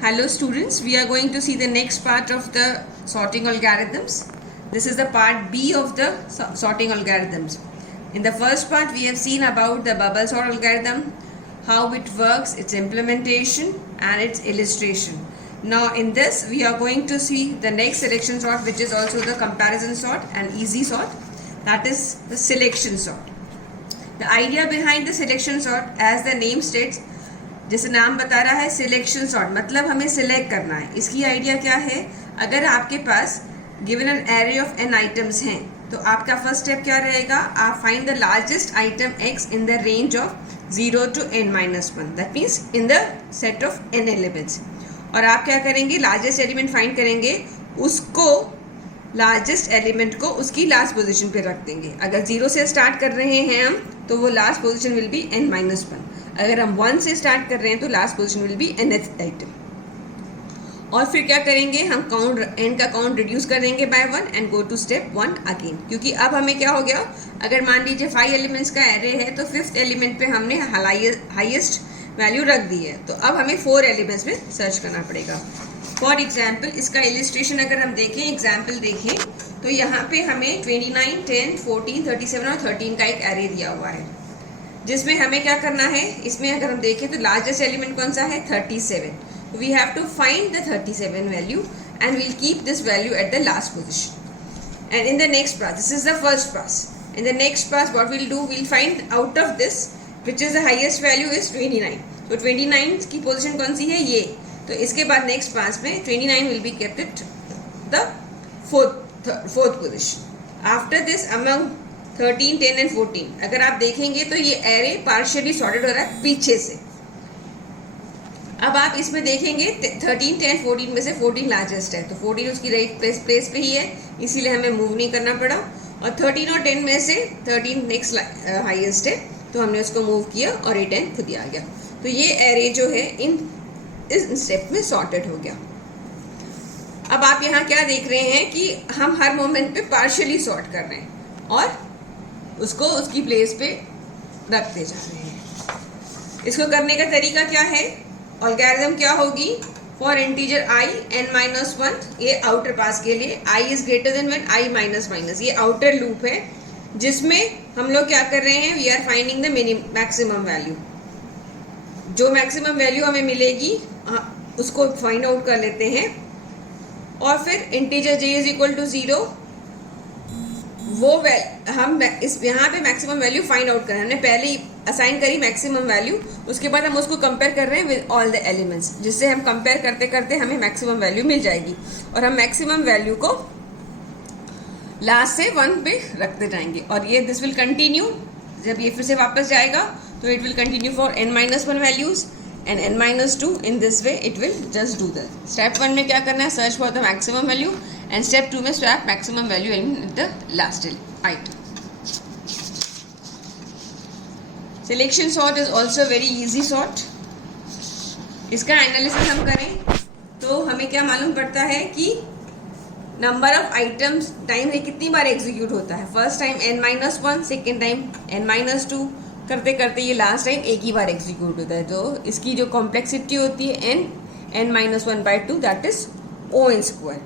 Hello students, we are going to see the next part of the sorting algorithms. This is the part B of the sorting algorithms. In the first part we have seen about the bubble sort algorithm, how it works, its implementation and its illustration. Now in this we are going to see the next selection sort, which is also the comparison sort and easy sort, that is the selection sort. The idea behind the selection sort, as the name states, जैसे नाम बता रहा है selection sort, मतलब हमें select करना है. इसकी आइडिया क्या है, अगर आपके पास given an array of n items हैं तो आपका फर्स्ट स्टेप क्या रहेगा, आप find the largest item x in the range of 0 to n-1, that means in the set of n elements. और आप क्या करेंगे, लार्जेस्ट एलिमेंट फाइंड करेंगे, उसको लार्जेस्ट एलिमेंट को उसकी लास्ट पोजीशन पे रख देंगे. अगर 0 से स्टार्ट कर रहे हैं हम तो वो last position will B n-1. अगर हम 1 से स्टार्ट कर रहे हैं तो last position will be nth item. और फिर क्या करेंगे, हम काउंट n का काउंट रिड्यूस कर देंगे by 1 and go to step 1 again. क्योंकि अब हमें क्या हो गया, अगर मान लीजिए 5 एलिमेंट्स का एरे है तो 5th एलिमेंट पे हमने हाईएस्ट वैल्यू रख दी है, तो अब हमें 4 एलिमेंट्स में सर्च करना पड़ेगा. फॉर एग्जाम्पल इसका इलिस्ट्रेशन अगर हम देखें, एग्जाम्पल देखें तो यहाँ पे हमें 29, 10, 14, 37 और 13 का एक एरे दिया हुआ है, जिसमें हमें क्या करना है. इसमें अगर हम देखें तो लार्जेस्ट एलिमेंट कौन सा है, 37. We have to find the 37 value and we'll keep this value at the last position. And in the next pass, this is the first pass. In the next pass what we'll do, we'll find out of this which is the highest value is 29. तो 29 की position कौन सी है, ये. तो इसके बाद next पास में 29 will be kept at the fourth position. After this among 13, 10 and 14 अगर आप देखेंगे तो ये एरे पार्शियली सॉर्टेड हो रहा है पीछे से. अब आप इसमें देखेंगे 13, 10, 14 में से 14 लार्जेस्ट है, तो 14 उसकी राइट प्लेस पे ही है, इसीलिए हमें मूव नहीं करना पड़ा. और 13 और 10 में से 13 नेक्स्ट हाईएस्ट है, तो हमने उसको मूव किया और ये 10 खुद ही आ गया. तो ये एरे जो है इस स्टेप में सॉर्टेड हो गया. अब आप यहाँ क्या देख रहे हैं कि हम हर मोमेंट पे पार्शियली सॉर्ट कर रहे हैं और उसको उसकी प्लेस पे रखते जा रहे हैं. इसको करने का तरीका क्या है, एल्गोरिथम क्या होगी, फॉर इंटीजर i n-1, ये आउटर पास के लिए i is greater than when i minus minus, ये आउटर लूप है जिसमें हम लोग क्या कर रहे हैं, we are finding the maximum value. जो मैक्सिमम वैल्यू हमें मिलेगी उसको फाइंड आउट कर लेते हैं. और फिर integer j is equal to 0, वो हम इस यहाँ पे मैक्सिमम वैल्यू फाइंड आउट करें. हमने पहले ही असाइन करी मैक्सिमम वैल्यू, उसके बाद हम उसको कंपेयर कर रहे हैं विद ऑल द एलिमेंट्स, जिससे हम कंपेयर करते करते हमें मैक्सिमम वैल्यू मिल जाएगी. और हम मैक्सिमम वैल्यू को लास्ट से 1 पे रखते जाएंगे. और ये दिस विल कंटिन्यू, जब ये फिर से वापस जाएगा तो it will continue for n-1 values and n-2. in this way it will just do that. Step 1 में क्या करना है, search for the maximum value, and step 2 में swap maximum value in the last item. Selection sort is also very easy sort. इसका analysis हम करें तो हमें क्या मालूम पड़ता है कि नंबर ऑफ आइटम्स टाइम में कितनी बार एग्जीक्यूट होता है. First time n-1, second time n-2, करते करते ये लास्ट टाइम एक ही बार एग्जीक्यूट होता है. तो इसकी जो कॉम्प्लेक्सिटी होती है n-1/2, that is O(n²).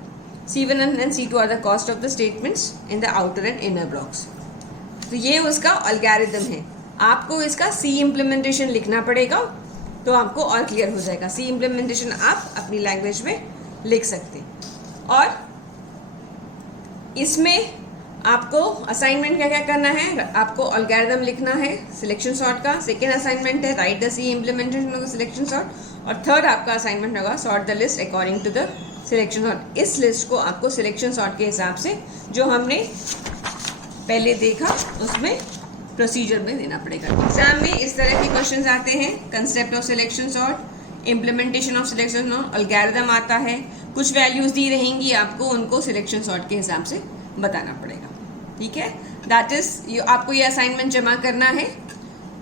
C1 and C2 are the cost of the statements in the outer and inner blocks. तो ये उसका एल्गोरिथम है. आपको इसका C इम्प्लीमेंटेशन लिखना पड़ेगा तो आपको और क्लियर हो जाएगा. C इम्प्लीमेंटेशन आप अपनी लैंग्वेज में लिख सकते हैं. और इसमें आपको असाइनमेंट क्या क्या करना है, आपको एल्गोरिथम लिखना है सिलेक्शन सॉर्ट का. सेकेंड असाइनमेंट है write the C implementation of selection sort. और थर्ड आपका असाइनमेंट होगा sort the list according to the selection sort. इस लिस्ट को आपको सिलेक्शन सॉर्ट के हिसाब से जो हमने पहले देखा उसमें प्रोसीजर में देना पड़ेगा. एग्जाम में इस तरह के क्वेश्चंस आते हैं, concept of selection sort, implementation of selection sort, algorithm आता है, कुछ वैल्यूज दी रहेंगी, आपको उनको सिलेक्शन सॉर्ट के हिसाब से बताना पड़ेगा. ठीक है, दैट इज आपको ये असाइनमेंट जमा करना है.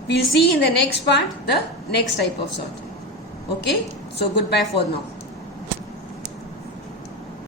We'll see in the next part the next type of sort. Okay, so good bye for now.